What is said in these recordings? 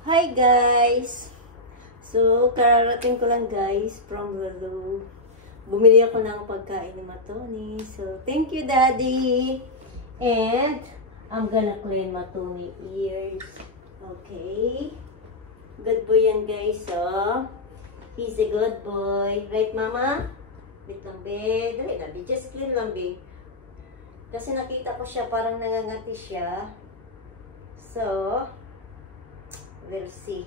Hi guys! So, kararating ko lang guys from Lulu. Bumili ako ng pagkain ni Matoni. So, thank you Daddy! And, I'm gonna clean Matoni ears. Okay? Good boy yan guys, so. He's a good boy. Right, Mama? Wait lang, be. Dali na, be. Just clean lang, be. Kasi nakita ko siya, parang nangangati siya. So, we'll see.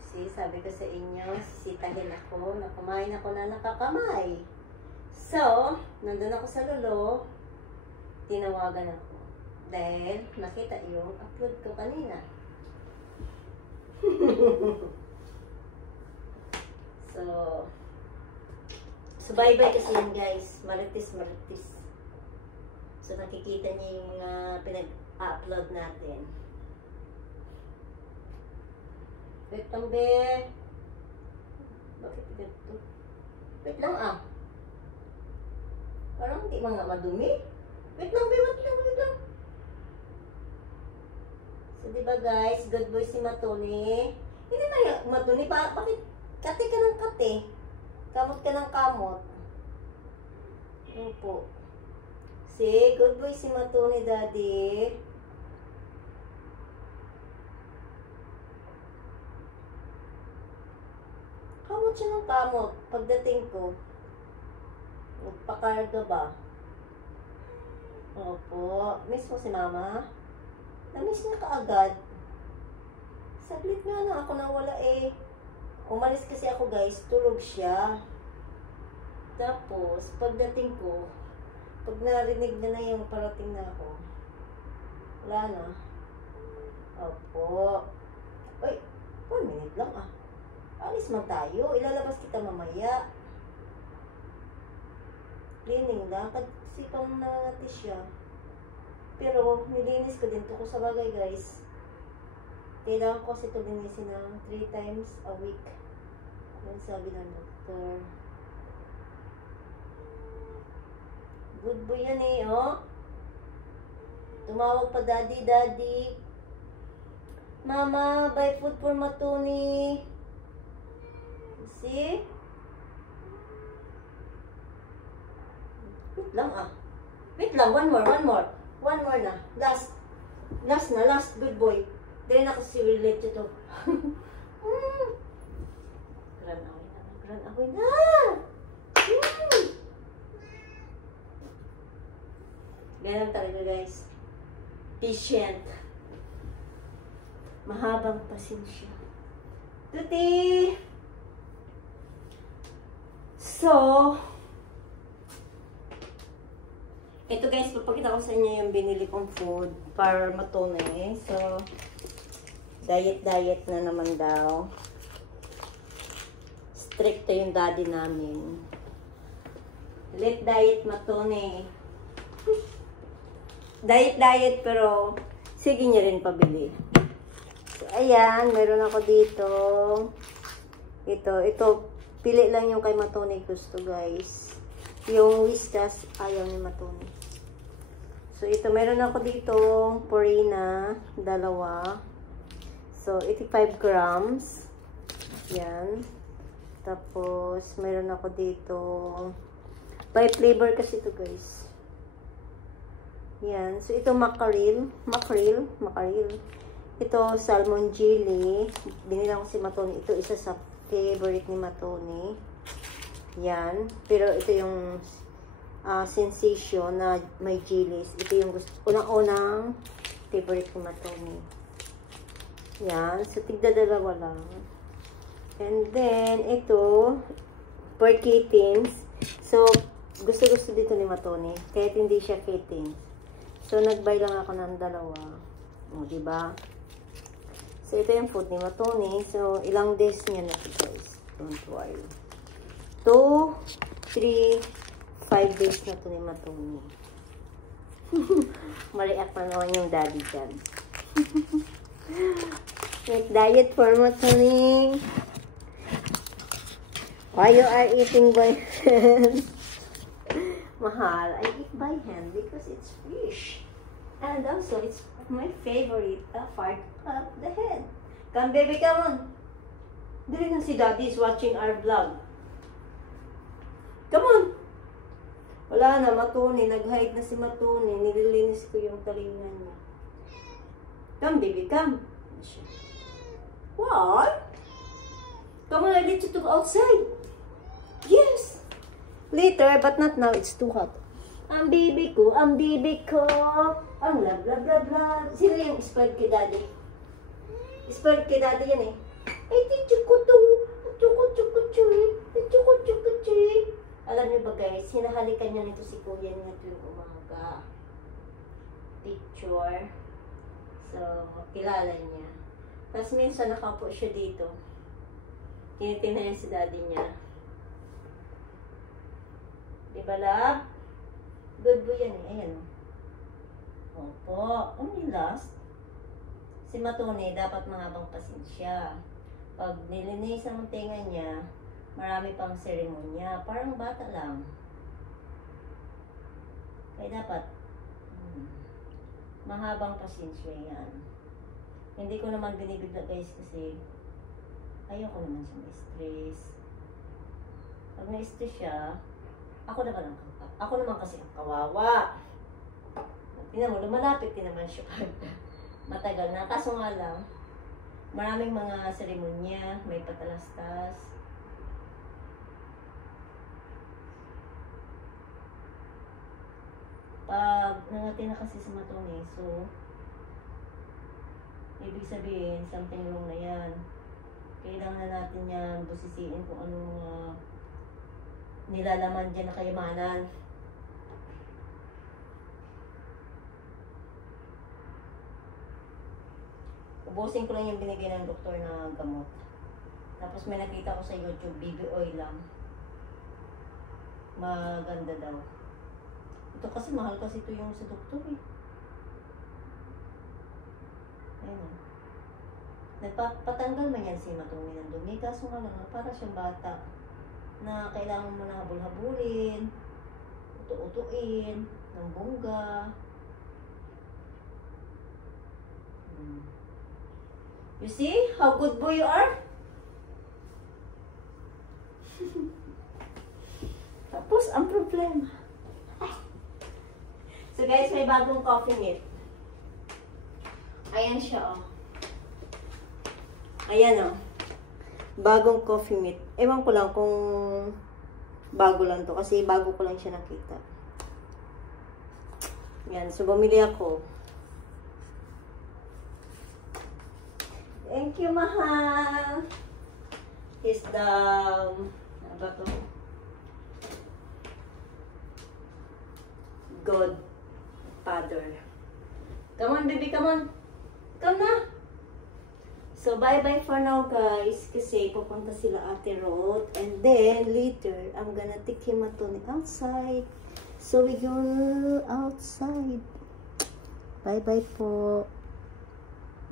See, sabi ko sa inyo, sisitahin ako na kumain ako na nakakamay. So, nandun ako sa lolo, tinawagan ako. Dahil nakita yung upload ko kanina. So bye-bye kasi yan guys. Maritis. So, nakikita niyo yung pinag-upload natin. Wait lang, be. Bakit ganito? Wait lang, ah. Parang hindi mga madumi. Wait lang, be. Wait lang. So, diba guys, good boy si Matoni. Hindi ba yung Matoni? Bakit kate ka ng kate? Kamot ka ng kamot. Ano po? See, good boy si Matoni, Daddy. Kamot siya ng kamot. Pagdating ko, magpakarga ba? Opo. Miss mo si Mama? Na-miss niya kaagad. Saglit nga na ako nawala eh. Umalis kasi ako guys, tulog siya. Tapos, pagdating ko, pag narinig na yung parating na ako, wala na. Opo. Uy, 1 minute lang ah. Alis man tayo. Ilalabas kita mamaya. Cleaning lang. Kasi pang nangati siya. Pero, nilinis ko din to ko sa bagay guys. Kailangan ko kasi ito linisin ng 3 times a week. Yan sabi ng doktor. Good boy yan eh, oh. Tumawag pa daddy. Mama, buy food for Matoni. See? Wait lang ah. Wait lang, one more. One more na. Last. Good boy. Dahil ako si relate to. Gran away na. Ganun talaga guys. Patient. Mahabang pasensya. Tuti! So, ito guys, papakita ko sa inyo yung binili kong food para Matoni. So, diet na naman daw. Stricto yung daddy namin. Let diet Matoni. Diet pero sige niya rin pabili. So, ayan, meron ako dito. Ito, pili lang yung kay Matoni gusto guys. Yung Whiskas, ayaw ni Matoni. So, ito, meron ako dito Purina, 2. So, 85 grams. Yan. Tapos, meron ako dito. By flavor kasi ito guys. Yan. So, ito mackerel. Ito, salmon jelly. Binilang ko si Matoni. Ito, isa sa favorite ni Matoni. Yan. Pero, ito yung sensation na may jellies. Ito yung unang favorite ni Matoni. Yan. So, tigda 2 lang. And then, ito, for kittens. So, gusto dito ni Matoni. Kahit hindi siya kittens. So, nag-buy lang ako ng 2. O, diba? So, ito yung food ni Matoni. So, ilang days niya na ito, guys. Don't worry. 2, 3, 5 days na ito ni Matoni. Mariak na naman yung daddy dyan. Make diet for Matoni. Why you are eating by hand? Mahal. I eat by hand because it's fish. And also, it's my favorite, part of the head. Come, baby, come on. Dali na si Daddy is watching our vlog. Come on. Wala na, Matuni. Nag-hide na si Matuni. Nililinis ko yung talingan niya. Come, baby, come. What? Come on, I need you to go outside. Yes. Later, but not now. It's too hot. Ang baby ko, ang baby ko. Ang blah, blah, blah, blah. Sino yung spoiled kay Daddy? Spoiled kay Daddy yan eh. Ay, tichuko to. Chuko-chuko-chuy. Alam niyo ba guys, hinahalikan niya nito si Kuya niya tuwing umaga. Picture. So, kilala niya. Tapos minsan nakaupo siya dito. Tinitingnan niya si Daddy niya. Diba, love? Good boy yan eh. Ayan. Opo. Only last. Si Matuni, dapat mahabang pasensya. Pag nilinis ang tenga niya, marami pang seremonya. Parang bata lang. Kaya dapat mahabang pasensya yan. Hindi ko naman binibigla guys kasi ayoko naman siya ma-stress. Pag na-stress siya, ako naman kasi ang kawawa. Tingnan mo, lumalapit din naman siya pag matagal na. Kaso nga lang, maraming mga seremonya, may patalastas. Pag nangati na kasi sa Matuni, so ibig sabihin, something wrong na yan. Kailangan natin yan busisiin kung anong nilalaman dyan na kayamanan. Ubusin ko lang yung binigay ng doktor na gamot. Tapos may nakita ko sa YouTube, baby oil lang. Maganda daw. Ito kasi mahal kasi ito yung sa doktor eh. Ayun. Nagpatanggal man yan si Matuni ng dumi. Kaso nga lang, para siyang bata na kailangan mo na habol-habulin, utu-utuin, ng bongga. You see how good boy you are? Tapos, ang problema. So guys, may bagong coffee mate. Ayan siya, oh. Ayan, oh. Bagong coffee mate. Ewan ko lang kung bago lang to. Kasi bago ko lang siya nakita. Yan. So, bumili ako. Thank you, mahal. Here's the... ano ba to? Godfather. Come on, baby. Come on. Come na. So, bye-bye for now, guys. Kasi pupunta sila Ate Roth. And then, later, I'm gonna take him Matuni outside. So, we go outside. Bye-bye po.